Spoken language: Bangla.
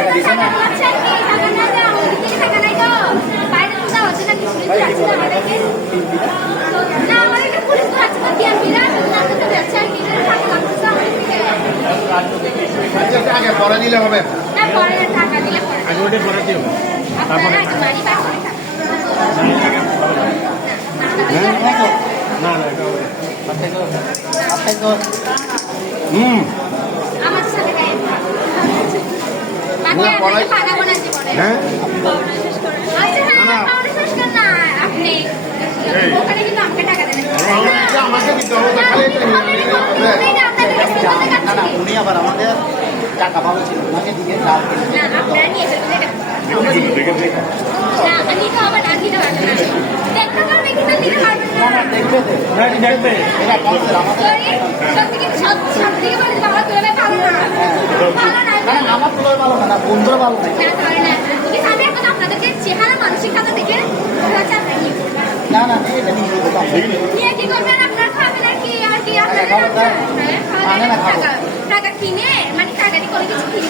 টাকা দিছে না আচ্ছা কি টাকা না দাও আমাদের থেকে টাকা নাই তো বাইরে তো যাওয়া হচ্ছে না কিছু দিতে যাচ্ছে না আমাদেরকে না আমাদেরকে পুলিশ তো আছে না বিয়ান বিরা না তো যাচ্ছে আর কি টাকা লাগছে আমাদের থেকে আগে পরে দিলে হবে না পরে টাকা দিলে পরে আগে ওটা পরে দিও তারপরে মানি বাই করে টাকা না না এটা আমার সাথে গায়ে বাকি আপনাকে টাকা বলে জীবনে হ্যাঁ আচ্ছা হ্যাঁ পাউডার শেষ কর না আপনি ওখানে কিন্তু আমাকে টাকা দেন আমাকে দিতে হবে তো খালি না না উনি আবার আমাদের টাকা ভালো ছিল ওনাকে দিয়ে চাল না আপনারা নিয়ে ফেলবেন না আমি তো আবার না দিতে পারবেন না দেখতে পারবে কিনা দিতে পারবেন না দেখবে তো দেখবে এরা কাউন্সিল আমাদের সত্যি কিন্তু সব থেকে বলে বাবা তুলে ভালো না ভালো না না আমার তুলে ভালো না বন্ধুরা ভালো না না তাহলে না ঠিক আছে আমি এখন আপনাদেরকে চেহারা মানসিকতা দেখে আচ্ছা নিয়ে না না এটা নিয়ে যেতে হবে নিয়ে কি করবেন আপনার খাবেন আর কি আপনার টাকা কিনে মানে টাকা দিয়ে কোনো কিছু কিনে